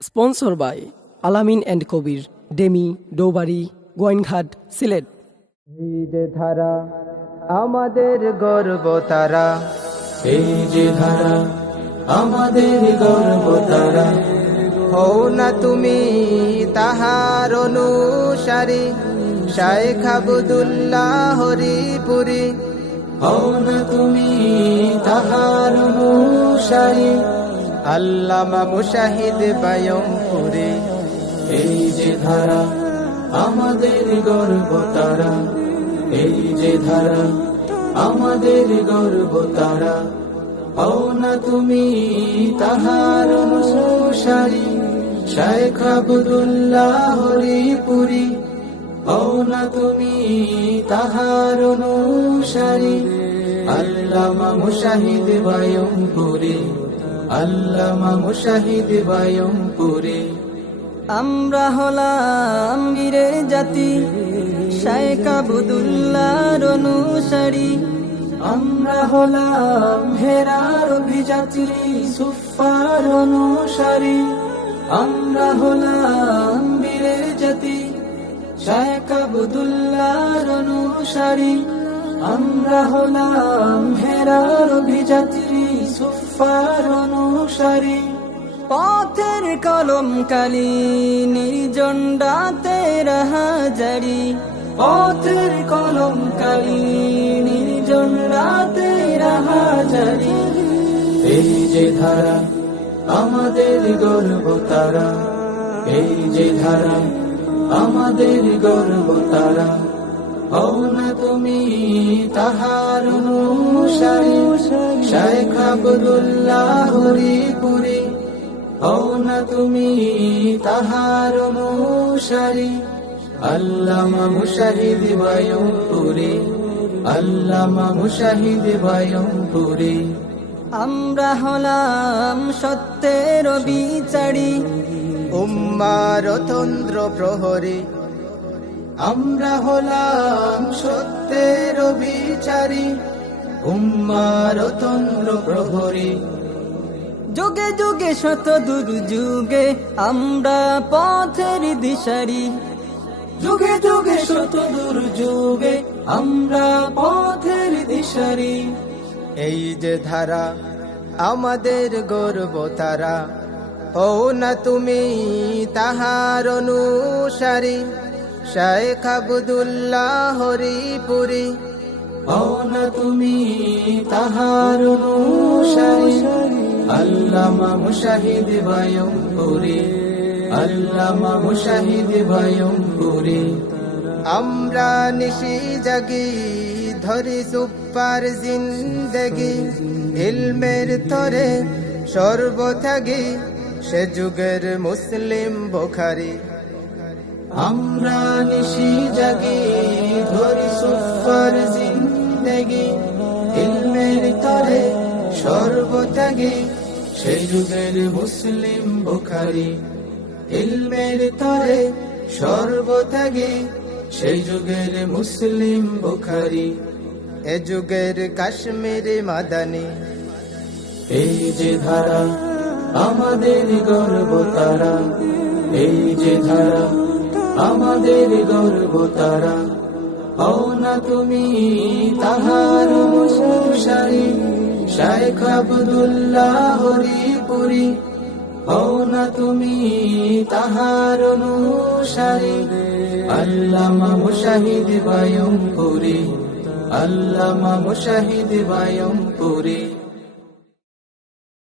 Sponsor by Alamin and Kabir, Demi, Doubari, Gowainghat, Sylhet. এই যে ধারা আমাদের গর্ব তারা, এই যে ধারা আমাদের গর্ব তারা। হও না তুমি তাহার অনুসারী, শাইখ আব্দুল্লাহ হরিপুরি। হও না তুমি তাহার অনুসারী, আল্লামা মুশাহিদ বায়মপুরি। এই যে ধারা আমাদের গর্ব তারা, এই যে ধারা আমাদের গর্ব তারা। হও না তুমি তাহার অনুসারী, শাইখ আব্দুল্লাহ হরিপুরি। হও না তুমি তাহার অনুসারী, আল্লামা মুশাহিদ বায়মপুরি, আল্লামা মুশাহিদ বায়মপুরি। আমরা হলাম বীরের জাতি, শাইখ আব্দুল্লাহর অনুসারী। আমরা হলাম হেরার অভিজাতি, সুফার অনুসারী। আমরা হলাম বীরের জাতি, শাইখ আব্দুল্লাহর অনুসারী। আমরা হলাম হেরার অভিজাতি, সুফার অনুসারী। পথের কলম কালি নির্জন রাতের হাজারি, পথের কলম কালি নির্জন রাতের হাজারি। এই যে ধারা আমাদের গর্ব তারা, এই যে ধারা আমাদের গর্ব তারা। হও না তুমি তাহার অনুসারী, শাইখ আব্দুল্লাহ হরিপুরি। হও না তুমি তাহার অনুসারী, আল্লামা মুশাহিদ বায়মপুরি, আল্লামা মুশাহিদ বায়মপুরি। আমরা হলাম সত্যের বিচারী, উম্মার তন্দ্র প্রহরী। আমরা হলাম সত্যের বিচারী, উম্মার তন্দ্র প্রহরী। যুগে যুগে শত দুর্যুগে আমরা পথের দিশারি, যুগে যুগে শত দুর্যোগে আমরা পথের দিশারি। এই যে ধারা আমাদের গর্ব তারা, হও না তুমি তাহার অনুসারী, শাইখ আব্দুল্লাহ হরিপুরি। হও না তুমি তাহার অনুসারী, আল্লামা মুশাহিদ বায়মপুরি, আল্লামা মুশাহিদ বায়মপুরি। আমরা নিশি জাগি ধরি সুপার জিন্দগি, ইলমের তরে সর্বত্যাগী সে যুগের মুসলিম বুখারী। আমরা নিশি জাগি ধরি সুফার জিন্দগি, ইলমের তরে সর্বত্যাগী সেই যুগের মুসলিম বুখারী। ইলমের তরে সর্বত্যাগী সেই যুগের মুসলিম বুখারী। এ যুগের কাশ্মীর মাদানী। এই যে ধারা আমাদের গর্ব তারা, এই যে ধারা আমাদের গর্ব তারা। হও না তুমি তাহার অনুসারী, শাইখ আব্দুল্লাহ হরিপুরি। হও না তুমি তাহার অনুসারী, আল্লামা মুশাহিদ বায়মপুরি, আল্লামা মুশাহিদ বায়মপুরি।